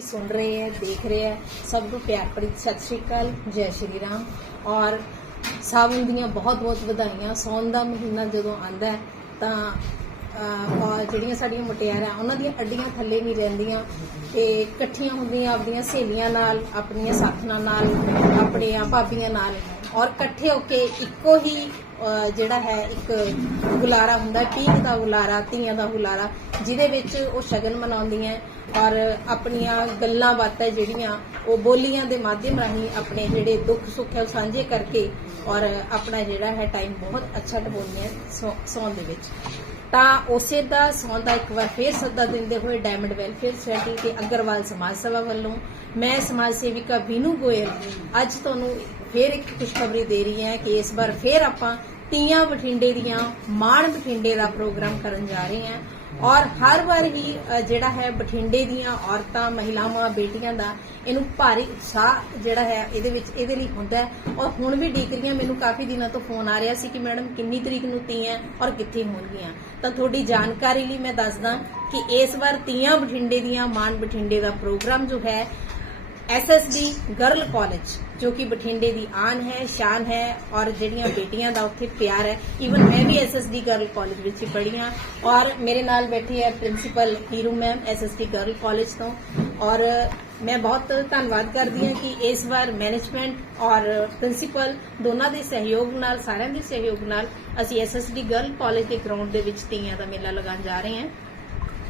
ਸੁਣ ਰਹੇ ਹੈ ਦੇਖ ਰਹੇ ਹੈ ਸਭ ਨੂੰ ਪਿਆਰ ਭਰੀ ਸਤਿ ਸ਼੍ਰੀ ਅਕਾਲ ਜੈ ਸ਼੍ਰੀ ਰਾਮ ਔਰ ਸਾਵਣ ਦੀਆਂ ਬਹੁਤ ਬਹੁਤ ਵਧਾਈਆਂ ਸੌਣ ਦਾ ਮਹੀਨਾ ਜਦੋਂ ਆਂਦਾ ਤਾਂ ਔਰ ਜਿਹੜੀਆਂ ਸਾਡੀਆਂ ਮੁਟਿਆਰਾਂ ਉਹਨਾਂ ਦੀਆਂ ਅੱਡੀਆਂ ਥੱਲੇ ਨਹੀਂ ਰਹਿੰਦੀਆਂ ਤੇ ਇਕੱਠੀਆਂ ਹੁੰਦੀਆਂ ਆਪਣੀਆਂ ਸਹੇਲੀਆਂ ਨਾਲ ਆਪਣੀਆਂ ਸਾਥਣਾਂ ਨਾਲ ਆਪਣੀਆਂ ਭਾਬੀਆਂ ਨਾਲ ਔਰ ਇਕੱਠੇ ਹੋ ਕੇ ਇੱਕੋ ਹੀ ਜਿਹੜਾ ਹੈ, ਇੱਕ ਗੁਲਾਰਾ ਹੁੰਦਾ ਪੀਕ ਦਾ ਗੁਲਾਰਾ ਧੀਆਂ ਦਾ ਗੁਲਾਰਾ ਜਿਹਦੇ ਵਿੱਚ ਉਹ ਸ਼ਗਨ ਮਨਾਉਂਦੀਆਂ ਔਰ ਆਪਣੀਆਂ ਗੱਲਾਂ ਬਾਤਾਂ ਜਿਹੜੀਆਂ ਉਹ ਬੋਲੀਆਂ ਦੇ ਮਾਧਿਅਮ ਰਾਹੀਂ ਆਪਣੇ ਜਿਹੜੇ ਦੁੱਖ ਸੁੱਖ ਹੈ ਉਹ ਸਾਂਝੇ ਕਰਕੇ ਔਰ ਆਪਣਾ ਜਿਹੜਾ ਹੈ ਟਾਈਮ ਬਹੁਤ ਅੱਛਾ ਟਪਾਉਂਦੀਆਂ ਸੌ- ਸੌਣ ਦੇ ਵਿੱਚ। ਤਾਂ ਉਸੇ ਦਾ ਸੌਣ ਦਾ ਇੱਕ ਵਾਰ ਫੇਰ ਸੱਦਾ ਦਿੰਦੇ ਹੋਏ ਡਾਇਮੰਡ ਵੈਲਫੇਅਰ ਸੋਸਾਇਟੀ ਤੇ ਅਗਰਵਾਲ ਸਮਾਜ ਸਭਾ ਵੱਲੋਂ ਮੈਂ ਸਮਾਜ ਸੇਵਿਕਾ ਬੀਨੂ ਗੋਇਲ, ਅੱਜ ਤੁਹਾਨੂੰ ਫੇਰ ਇੱਕ ਖੁਸ਼ਖਬਰੀ ਦੇ ਰਹੀ ਹਾਂ ਕਿ ਇਸ ਵਾਰ ਫੇਰ ਆਪਾਂ ਤੀਆਂ ਬਠਿੰਡੇ ਦੀਆਂ ਮਾਣ ਬਠਿੰਡੇ ਦਾ ਪ੍ਰੋਗਰਾਮ ਕਰਨ ਜਾ ਰਹੇ ਹਾਂ। ਔਰ ਹਰ ਵਾਰ ਹੀ ਜਿਹੜਾ ਹੈ ਬਠਿੰਡੇ ਦੀਆਂ ਔਰਤਾਂ, ਮਹਿਲਾਵਾਂ, ਬੇਟੀਆਂ ਦਾ ਇਹਨੂੰ ਭਾਰੀ ਉਤਸ਼ਾਹ ਜਿਹੜਾ ਹੈ ਇਹਦੇ ਵਿੱਚ, ਇਹਦੇ ਲਈ ਹੁੰਦਾ ਔਰ ਹੁਣ ਵੀ ਡੀਕ ਰਹੀਆਂ, ਮੈਨੂੰ ਕਾਫੀ ਦਿਨਾਂ ਤੋਂ ਫੋਨ ਆ ਰਿਹਾ ਸੀ ਕਿ ਮੈਡਮ ਕਿੰਨੀ ਤਰੀਕ ਨੂੰ ਤੀਆਂ ਔਰ ਕਿੱਥੇ ਹੋਣਗੀਆਂ। ਤਾਂ ਤੁਹਾਡੀ ਜਾਣਕਾਰੀ ਲਈ ਮੈਂ ਦੱਸਦਾ ਕਿ ਇਸ ਵਾਰ ਤੀਆਂ ਬਠਿੰਡੇ ਦੀਆਂ ਮਾਨ ਬਠਿੰਡੇ ਦਾ ਪ੍ਰੋਗਰਾਮ ਜੋ ਹੈ ਐਸਐਸਡੀ ਗਰਲ ਕਾਲਜ ਜੋ ਕਿ ਬਠਿੰਡੇ ਦੀ ਆਨ ਹੈ, ਸ਼ਾਨ ਹੈ ਔਰ ਜਿਹੜੀਆਂ ਬੇਟੀਆਂ ਦਾ ਉੱਥੇ ਪਿਆਰ ਹੈ ਈਵਨ ਮੈਂ ਵੀ ਐਸਐਸਡੀ ਗਰਲ ਕਾਲਜ ਵਿੱਚ ਹੀ ਪੜ੍ਹੀ ਹਾਂ ਔਰ ਮੇਰੇ ਨਾਲ ਬੈਠੀ ਹੈ principal Heeru ma'am SSD girl college ਤੋਂ ਔਰ ਮੈਂ ਬਹੁਤ ਧੰਨਵਾਦ ਕਰਦੀ ਹਾਂ ਕਿ ਇਸ ਵਾਰ ਮੈਨੇਜਮੈਂਟ ਔਰ ਪ੍ਰਿੰਸੀਪਲ ਦੋਨਾਂ ਦੇ ਸਹਿਯੋਗ ਨਾਲ, ਸਾਰਿਆਂ ਦੇ ਸਹਿਯੋਗ ਨਾਲ ਅਸੀਂ ਐਸਐਸਡੀ ਗਰਲ ਕਾਲਜ ਦੇ ਗਰਾਊਂਡ ਦੇ ਵਿੱਚ ਤੀਆਂ ਦਾ ਮੇਲਾ ਲਗਾਉਣ ਜਾ ਰਹੇ ਹਾਂ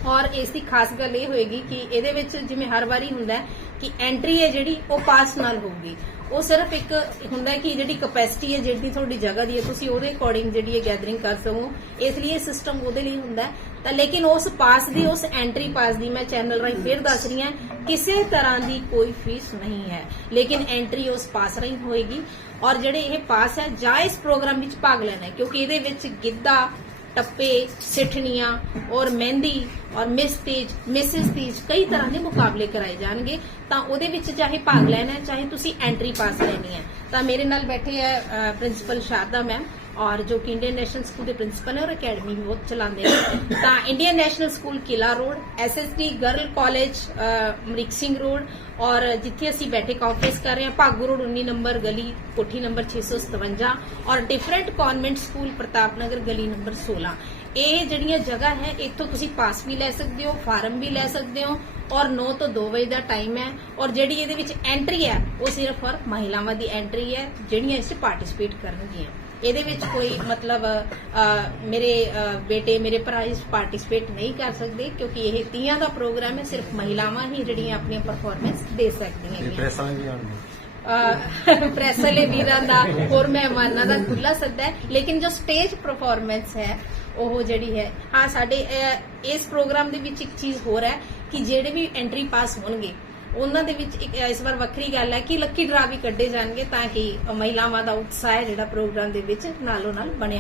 ਔਰ ਇਸ ਦੀ ਖਾਸ ਗੱਲ ਇਹ ਹੋਏਗੀ ਕਿ ਇਹਦੇ ਵਿੱਚ ਜਿਵੇਂ ਹਰ ਵਾਰੀ ਹੁੰਦਾ ਹੈ ਕਿ ਐਂਟਰੀ ਹੈ ਜਿਹੜੀ ਉਹ ਪਾਸ ਨਾਲ ਹੋਊਗੀ। ਉਹ ਸਿਰਫ ਇੱਕ ਹੁੰਦਾ ਕਿ ਜਿਹੜੀ ਕਪੈਸਿਟੀ ਹੈ, ਜਿਹੜੀ ਤੁਹਾਡੀ ਜਗ੍ਹਾ ਦੀ ਹੈ, ਤੁਸੀਂ ਉਹਦੇ ਅਕੋਰਡਿੰਗ ਜਿਹੜੀ ਹੈ ਗੈਦਰਿੰਗ ਕਰ ਸਕੋ। ਇਸ ਲਈ ਇਹ ਸਿਸਟਮ ਉਹਦੇ ਲਈ ਹੁੰਦਾ ਤਾਂ ਲੇਕਿਨ ਉਸ ਪਾਸ ਦੀ, ਉਸ ਐਂਟਰੀ ਪਾਸ ਦੀ ਮੈਂ ਚੈਨਲ ਰਾਹੀਂ ਫੇਰ ਦੱਸ ਰਹੀ ਹਾਂ, ਕਿਸੇ ਤਰ੍ਹਾਂ ਦੀ ਕੋਈ ਫੀਸ ਨਹੀਂ ਹੈ। ਲੇਕਿਨ ਐਂਟਰੀ ਉਸ ਪਾਸ ਰਾਹੀਂ ਹੋਏਗੀ। ਔਰ ਜਿਹੜੇ ਇਹ ਪਾਸ ਹੈ, ਜਾਂ ਇਸ ਪ੍ਰੋਗਰਾਮ ਵਿੱਚ ਭਾਗ ਲੈਣਾ ਹੈ, ਕਿਉਂਕਿ ਇਹਦੇ ਵਿੱਚ ਗਿੱਧਾ ਟੱਪੇ, ਸਿੱਠਣੀਆਂ ਔਰ ਮਹਿੰਦੀ ਔਰ ਮਿਸ ਤੇਜ ਮਿਸਿਸ ਤੇਜ ਕਈ ਤਰ੍ਹਾਂ ਦੇ ਮੁਕਾਬਲੇ ਕਰਾਏ ਜਾਣਗੇ। ਤਾਂ ਉਹਦੇ ਵਿੱਚ ਚਾਹੇ ਭਾਗ ਲੈਣਾ ਚਾਹੇ ਤੁਸੀਂ ਐਂਟਰੀ ਪਾਸ ਲੈਣੀ ਹੈ। ਤਾਂ ਮੇਰੇ ਨਾਲ ਬੈਠੇ ਹੈ ਪ੍ਰਿੰਸੀਪਲ ਸ਼ਾਰਦਾ ਮੈਮ ਔਰ ਜੋ ਕਿ ਇੰਡੀਅਨ ਨੈਸ਼ਨਲ ਸਕੂਲ ਦੇ ਪ੍ਰਿੰਸੀਪਲ ਔਰ ਅਕੈਡਮੀ ਵੀ ਬਹੁਤ ਚਲਾਉਂਦੇ ਨੇ, ਤਾਂ Indian national school Qila road SSD girl college Amrik Singh road ਔਰ ਜਿੱਥੇ ਅਸੀਂ ਬੈਠੇ ਕਾਨਫਰੰਸ ਕਰ ਰਹੇ ਹਾਂ, ਭਾਗੂ ਰੋਡ 19 ਨੰਬਰ ਗਲੀ ਕੋਠੀ ਨੰਬਰ 657 ਔਰ different convent school Partap Nagar ਗਲੀ ਨੰਬਰ 16 ਇਹ ਜਿਹੜੀਆਂ ਜਗ੍ਹਾ ਹੈ, ਇੱਥੋਂ ਤੁਸੀਂ ਪਾਸ ਵੀ ਲੈ ਸਕਦੇ ਹੋ, ਫਾਰਮ ਵੀ ਲੈ ਸਕਦੇ ਹੋ ਔਰ 9 ਤੋਂ 2 ਵਜੇ ਦਾ ਟਾਈਮ ਹੈ ਔਰ ਜਿਹੜੀ ਇਹਦੇ ਵਿੱਚ ਐਂਟਰੀ ਹੈ, ਉਹ ਸਿਰਫ ਔਰ ਮਹਿਲਾਵਾਂ ਦੀ ਐਂਟਰੀ ਹੈ, ਜਿਹੜੀਆਂ ਇਸ 'ਚ ਪਾਰਟਿਸਿਪੇਟ ਕਰਨਗੀਆਂ। ਇਹਦੇ ਵਿੱਚ ਕੋਈ ਮਤਲਬ ਮੇਰੇ ਬੇਟੇ ਮੇਰੇ ਭਰਾ ਇਸ ਪਾਰਟਿਸਿਪੇਟ ਨਹੀਂ ਕਰ ਸਕਦੇ ਕਿਉਂਕਿ ਇਹ ਤੀਆਂ ਦਾ ਪ੍ਰੋਗਰਾਮ ਹੈ ਸਿਰਫ ਮਹਿਲਾਵਾਂ ਹੀ ਜਿਹੜੀਆਂ ਆਪਣੀਆਂ ਪਰਫਾਰਮੈਂਸ ਦੇ ਸਕਦੀਆਂ ਹੈਗੀਆਂ। ਪ੍ਰੈਸਾਂ ਵੀ ਆਉਣਗੀਆਂ। ਪ੍ਰੈਸ ਵਾਲੇ ਵੀਰਾਂ ਦਾ ਹੋਰ ਮਹਿਮਾਨਾਂ ਦਾ ਖੁੱਲਾ ਸੱਦਾ ਹੈ ਲੇਕਿਨ ਜੋ ਸਟੇਜ ਪਰਫਾਰਮੈਂਸ ਹੈ ਉਹ ਜਿਹੜੀ ਹੈ ਹਾਂ ਸਾਡੇ ਇਸ ਪ੍ਰੋਗਰਾਮ ਦੇ ਵਿੱਚ ਇੱਕ ਚੀਜ਼ ਹੋਰ ਹੈ ਕਿ ਜਿਹੜੇ ਵੀ ਐਂਟਰੀ ਪਾਸ ਹੋਣਗੇ ਉਹਨਾਂ ਦੇ ਵਿੱਚ ਇੱਕ ਇਸ ਵਾਰ ਵੱਖਰੀ ਗੱਲ ਹੈ ਕਿ ਲੱਕੀ ਡਰਾ ਵੀ ਕੱਢੇ ਜਾਣਗੇ ਤਾਂ ਕਿ ਮਹਿਲਾਵਾਂ ਦਾ ਉਤਸ਼ਾਹ ਹੈ ਜਿਹੜਾ ਪ੍ਰੋਗਰਾਮ ਦੇ ਵਿੱਚ ਨਾਲੋਂ ਨਾਲ ਬਣਿਆ